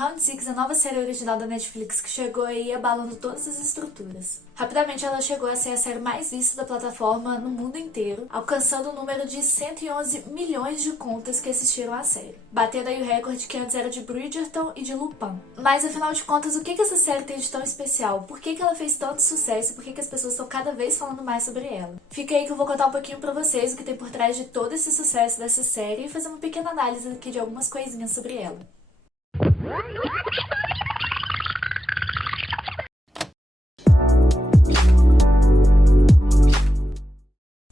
Round Six é a nova série original da Netflix que chegou aí abalando todas as estruturas. Rapidamente ela chegou a ser a série mais vista da plataforma no mundo inteiro, alcançando o número de 111 milhões de contas que assistiram à série, batendo aí o recorde que antes era de Bridgerton e de Lupin. Mas afinal de contas, o que essa série tem de tão especial? Por que ela fez tanto sucesso e por que as pessoas estão cada vez falando mais sobre ela? Fica aí que eu vou contar um pouquinho pra vocês o que tem por trás de todo esse sucesso dessa série e fazer uma pequena análise aqui de algumas coisinhas sobre ela.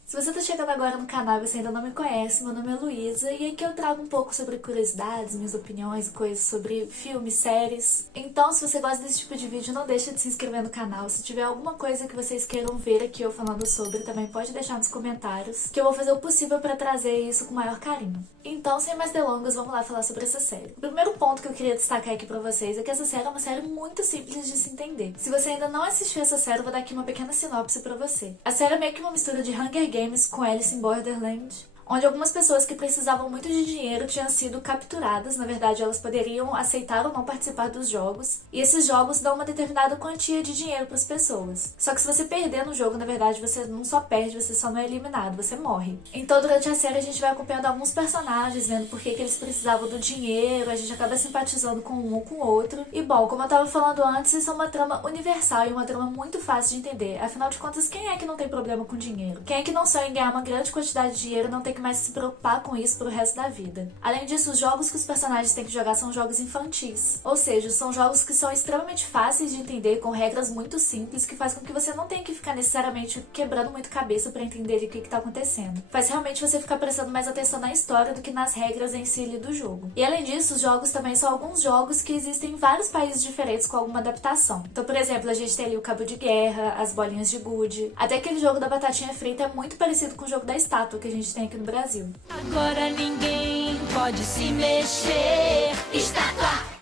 Se você está chegando agora no canal e você ainda não me conhece, meu nome é Luísa e aqui eu trago um pouco sobre curiosidades, minhas opiniões, coisas sobre filmes, séries. Então, se você gosta desse tipo de vídeo, não deixa de se inscrever no canal. Se tiver alguma coisa que vocês queiram ver aqui eu falando sobre, também pode deixar nos comentários, que eu vou fazer o possível para trazer isso com o maior carinho. Então, sem mais delongas, vamos lá falar sobre essa série. O primeiro ponto que eu queria destacar aqui pra vocês é que essa série é uma série muito simples de se entender. Se você ainda não assistiu essa série, eu vou dar aqui uma pequena sinopse pra você. A série é meio que uma mistura de Hunger Games com Alice in Borderland, onde algumas pessoas que precisavam muito de dinheiro tinham sido capturadas. Na verdade, elas poderiam aceitar ou não participar dos jogos, e esses jogos dão uma determinada quantia de dinheiro para as pessoas. Só que se você perder no jogo, na verdade, você não só perde, você só não é eliminado, você morre. Então, durante a série, a gente vai acompanhando alguns personagens, vendo por que eles precisavam do dinheiro, a gente acaba simpatizando com um ou com o outro. E bom, como eu tava falando antes, isso é uma trama universal e uma trama muito fácil de entender. Afinal de contas, quem é que não tem problema com dinheiro? Quem é que não sonha em ganhar uma grande quantidade de dinheiro e não tem que mais se preocupar com isso pro resto da vida? Além disso, os jogos que os personagens têm que jogar são jogos infantis, ou seja, são jogos que são extremamente fáceis de entender, com regras muito simples, que faz com que você não tenha que ficar necessariamente quebrando muito cabeça pra entender o que tá acontecendo. Faz realmente você ficar prestando mais atenção na história do que nas regras em si do jogo. E além disso, os jogos também são alguns jogos que existem em vários países diferentes com alguma adaptação. Então, por exemplo, a gente tem ali o cabo de guerra, as bolinhas de gude, até aquele jogo da batatinha frita é muito parecido com o jogo da estátua que a gente tem aqui no Brasil. Agora ninguém pode se mexer. Estátua!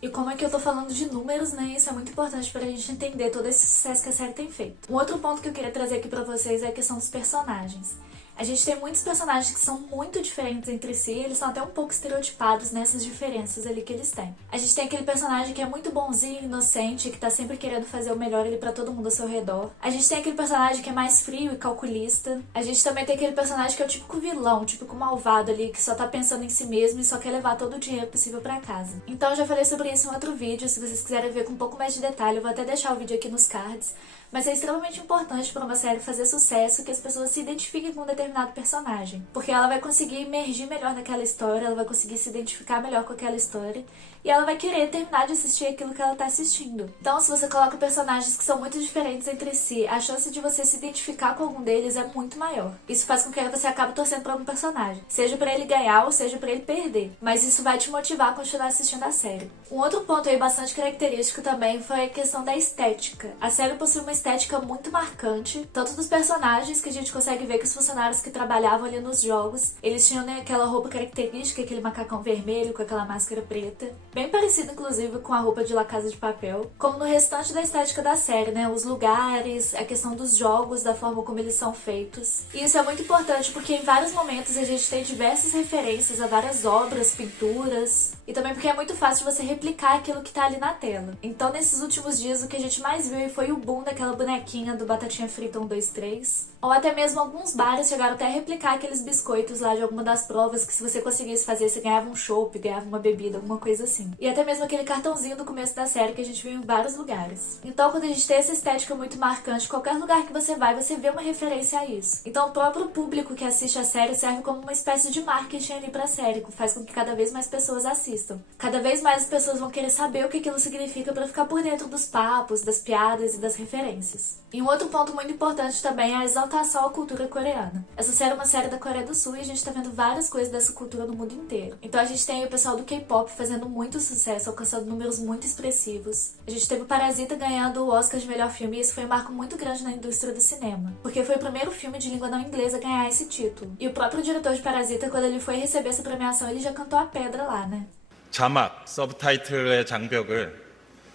E como é que eu tô falando de números, né? Isso é muito importante pra gente entender todo esse sucesso que a série tem feito. Um outro ponto que eu queria trazer aqui pra vocês é a questão dos personagens. A gente tem muitos personagens que são muito diferentes entre si, eles são até um pouco estereotipados nessas diferenças ali que eles têm. A gente tem aquele personagem que é muito bonzinho, inocente, que tá sempre querendo fazer o melhor ali pra todo mundo ao seu redor. A gente tem aquele personagem que é mais frio e calculista. A gente também tem aquele personagem que é o típico vilão, o típico malvado ali, que só tá pensando em si mesmo e só quer levar todo o dinheiro possível pra casa. Então eu já falei sobre isso em outro vídeo, se vocês quiserem ver com um pouco mais de detalhe, eu vou até deixar o vídeo aqui nos cards. Mas é extremamente importante para uma série fazer sucesso que as pessoas se identifiquem com um determinado personagem. Porque ela vai conseguir emergir melhor naquela história, ela vai conseguir se identificar melhor com aquela história e ela vai querer terminar de assistir aquilo que ela tá assistindo. Então, se você coloca personagens que são muito diferentes entre si, a chance de você se identificar com algum deles é muito maior. Isso faz com que você acabe torcendo para algum personagem, seja para ele ganhar ou seja para ele perder. Mas isso vai te motivar a continuar assistindo a série. Um outro ponto aí bastante característico também foi a questão da estética. A série possui uma estética muito marcante, tanto dos personagens, que a gente consegue ver que os funcionários que trabalhavam ali nos jogos, eles tinham, né, aquela roupa característica, aquele macacão vermelho com aquela máscara preta, bem parecido inclusive com a roupa de La Casa de Papel, como no restante da estética da série, né, os lugares, a questão dos jogos, da forma como eles são feitos. E isso é muito importante porque em vários momentos a gente tem diversas referências a várias obras, pinturas, e também porque é muito fácil de você replicar aquilo que tá ali na tela. Então, nesses últimos dias, o que a gente mais viu foi o boom daquela bonequinha do Batatinha Frita 1, 2, 3. Ou até mesmo alguns bares chegaram até a replicar aqueles biscoitos lá de alguma das provas que se você conseguisse fazer, você ganhava um chopp, ganhava uma bebida, alguma coisa assim. E até mesmo aquele cartãozinho do começo da série que a gente viu em vários lugares. Então, quando a gente tem essa estética muito marcante, qualquer lugar que você vai, você vê uma referência a isso. Então, o próprio público que assiste a série serve como uma espécie de marketing ali pra série, que faz com que cada vez mais pessoas assistam. Cada vez mais as pessoas vão querer saber o que aquilo significa pra ficar por dentro dos papos, das piadas e das referências. E um outro ponto muito importante também é a exaltação à cultura coreana. Essa série é uma série da Coreia do Sul e a gente tá vendo várias coisas dessa cultura no mundo inteiro. Então a gente tem o pessoal do K-pop fazendo muito sucesso, alcançando números muito expressivos. A gente teve o Parasita ganhando o Oscar de melhor filme e isso foi um marco muito grande na indústria do cinema, porque foi o primeiro filme de língua não inglesa a ganhar esse título. E o próprio diretor de Parasita, quando ele foi receber essa premiação, ele já cantou a pedra lá, né? 자막, 서브타이틀의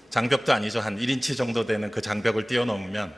장벽도 아니죠. 한 1인치 정도 되는 그 장벽을 뛰어넘으면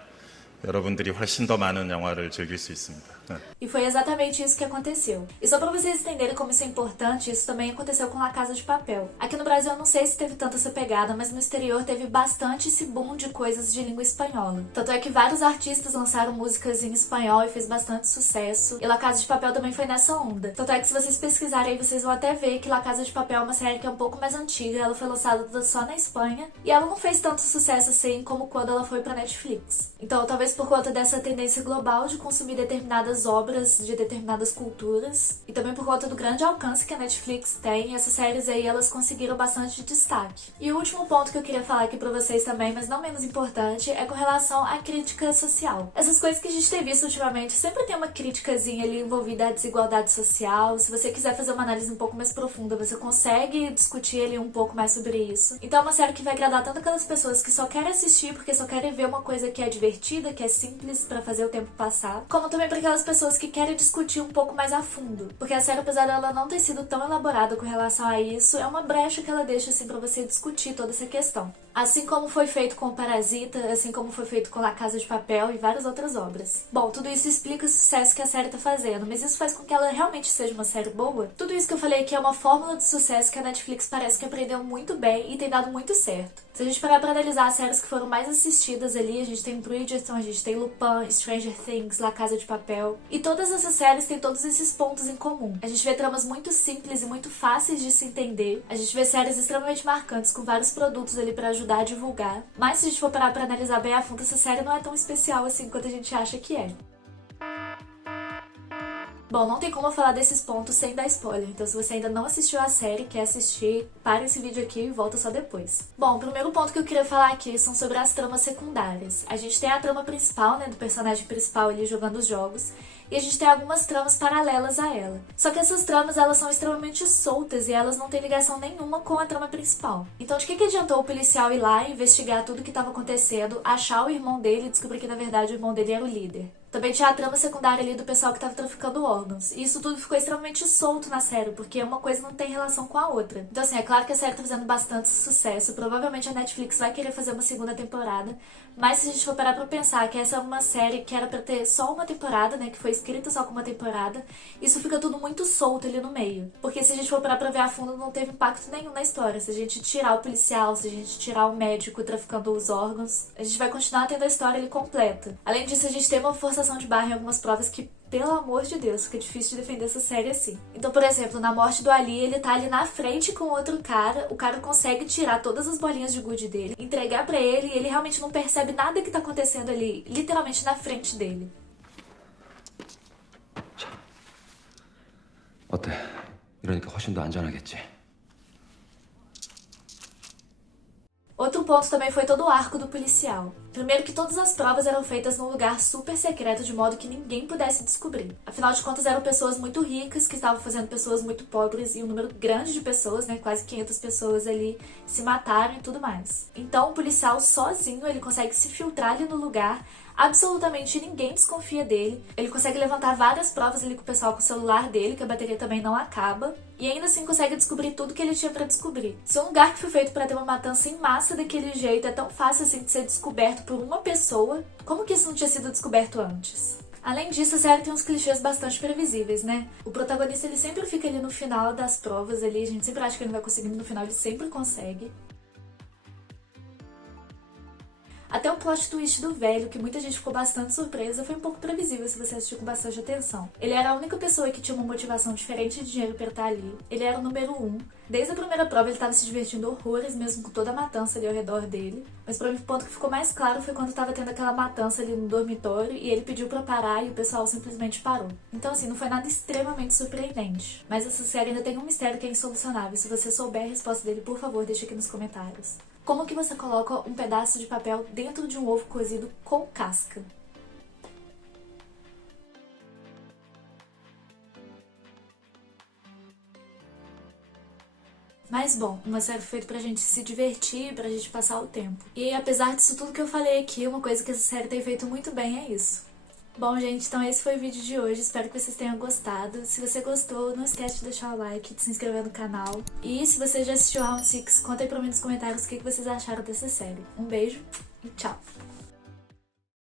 여러분들이 훨씬 더 많은 영화를 즐길 수 있습니다. E foi exatamente isso que aconteceu. E só pra vocês entenderem como isso é importante, isso também aconteceu com La Casa de Papel. Aqui no Brasil eu não sei se teve tanta essa pegada, mas no exterior teve bastante esse boom de coisas de língua espanhola. Tanto é que vários artistas lançaram músicas em espanhol e fez bastante sucesso. E La Casa de Papel também foi nessa onda. Tanto é que se vocês pesquisarem aí, vocês vão até ver que La Casa de Papel é uma série que é um pouco mais antiga. Ela foi lançada só na Espanha. E ela não fez tanto sucesso assim como quando ela foi pra Netflix. Então talvez por conta dessa tendência global de consumir determinadas obras de determinadas culturas e também por conta do grande alcance que a Netflix tem, essas séries aí elas conseguiram bastante destaque. E o último ponto que eu queria falar aqui pra vocês também, mas não menos importante, é com relação à crítica social. Essas coisas que a gente tem visto ultimamente, sempre tem uma criticazinha ali envolvida à desigualdade social. Se você quiser fazer uma análise um pouco mais profunda, você consegue discutir ali um pouco mais sobre isso. Então é uma série que vai agradar tanto aquelas pessoas que só querem assistir porque só querem ver uma coisa que é divertida, que é simples pra fazer o tempo passar, como também para aquelas pessoas que querem discutir um pouco mais a fundo. Porque a série, apesar dela não ter sido tão elaborada com relação a isso, é uma brecha que ela deixa assim pra você discutir toda essa questão. Assim como foi feito com Parasita, assim como foi feito com La Casa de Papel e várias outras obras. Bom, tudo isso explica o sucesso que a série tá fazendo, mas isso faz com que ela realmente seja uma série boa? Tudo isso que eu falei aqui é uma fórmula de sucesso que a Netflix parece que aprendeu muito bem e tem dado muito certo. Se a gente parar pra analisar as séries que foram mais assistidas ali, a gente tem Bridgerton, a gente tem Lupin, Stranger Things, La Casa de Papel. E todas essas séries têm todos esses pontos em comum. A gente vê tramas muito simples e muito fáceis de se entender. A gente vê séries extremamente marcantes com vários produtos ali pra ajudar a divulgar. Mas se a gente for parar pra analisar bem a fundo, essa série não é tão especial assim quanto a gente acha que é. Bom, não tem como eu falar desses pontos sem dar spoiler, então se você ainda não assistiu a série, quer assistir, para esse vídeo aqui e volta só depois. Bom, o primeiro ponto que eu queria falar aqui são sobre as tramas secundárias. A gente tem a trama principal, né, do personagem principal ali jogando os jogos, e a gente tem algumas tramas paralelas a ela. Só que essas tramas, elas são extremamente soltas e elas não têm ligação nenhuma com a trama principal. Então de que adiantou o policial ir lá, investigar tudo o que estava acontecendo, achar o irmão dele e descobrir que na verdade o irmão dele era o líder? Também tinha a trama secundária ali do pessoal que tava traficando órgãos. E isso tudo ficou extremamente solto na série, porque uma coisa não tem relação com a outra. Então assim, é claro que a série tá fazendo bastante sucesso. Provavelmente a Netflix vai querer fazer uma segunda temporada. Mas se a gente for parar pra pensar que essa é uma série que era pra ter só uma temporada, né? Que foi escrita só com uma temporada. Isso fica tudo muito solto ali no meio. Porque se a gente for parar pra ver a fundo, não teve impacto nenhum na história. Se a gente tirar o policial, se a gente tirar o médico traficando os órgãos, a gente vai continuar tendo a história ali completa. Além disso, a gente tem uma forçação de barra em algumas provas que, pelo amor de Deus, fica difícil de defender essa série assim. Então, por exemplo, na morte do Ali, ele tá ali na frente com outro cara, o cara consegue tirar todas as bolinhas de gude dele, entregar pra ele e ele realmente não percebe nada que tá acontecendo ali, literalmente na frente dele. 어때? 이러니까 훨씬 더 안전하겠지? Outro ponto também foi todo o arco do policial. Primeiro que todas as provas eram feitas num lugar super secreto, de modo que ninguém pudesse descobrir. Afinal de contas, eram pessoas muito ricas que estavam fazendo pessoas muito pobres e um número grande de pessoas, né, quase 500 pessoas ali, se mataram e tudo mais. Então o policial sozinho, ele consegue se filtrar ali no lugar, absolutamente ninguém desconfia dele. Ele consegue levantar várias provas ali com o pessoal com o celular dele, que a bateria também não acaba. E ainda assim consegue descobrir tudo que ele tinha pra descobrir. Se um lugar que foi feito pra ter uma matança em massa daquele jeito é tão fácil assim de ser descoberto por uma pessoa, como que isso não tinha sido descoberto antes? Além disso, a série tem uns clichês bastante previsíveis, né? O protagonista, ele sempre fica ali no final das provas, ali, a gente sempre acha que ele não vai conseguir, no final ele sempre consegue. Até o plot twist do velho, que muita gente ficou bastante surpresa, foi um pouco previsível se você assistiu com bastante atenção. Ele era a única pessoa que tinha uma motivação diferente de dinheiro pra estar ali. Ele era o número 1. Desde a primeira prova ele estava se divertindo horrores, mesmo com toda a matança ali ao redor dele. Mas pra mim o ponto que ficou mais claro foi quando estava tendo aquela matança ali no dormitório e ele pediu pra parar e o pessoal simplesmente parou. Então assim, não foi nada extremamente surpreendente. Mas essa série ainda tem um mistério que é insolucionável. Se você souber a resposta dele, por favor, deixa aqui nos comentários. Como que você coloca um pedaço de papel dentro de um ovo cozido com casca? Mas bom, uma série feita pra gente se divertir, pra gente passar o tempo. E apesar disso tudo que eu falei aqui, uma coisa que essa série tem feito muito bem é isso. Bom, gente, então esse foi o vídeo de hoje, espero que vocês tenham gostado. Se você gostou, não esquece de deixar o like, de se inscrever no canal. E se você já assistiu Round 6, conta aí pra mim nos comentários o que vocês acharam dessa série. Um beijo e tchau!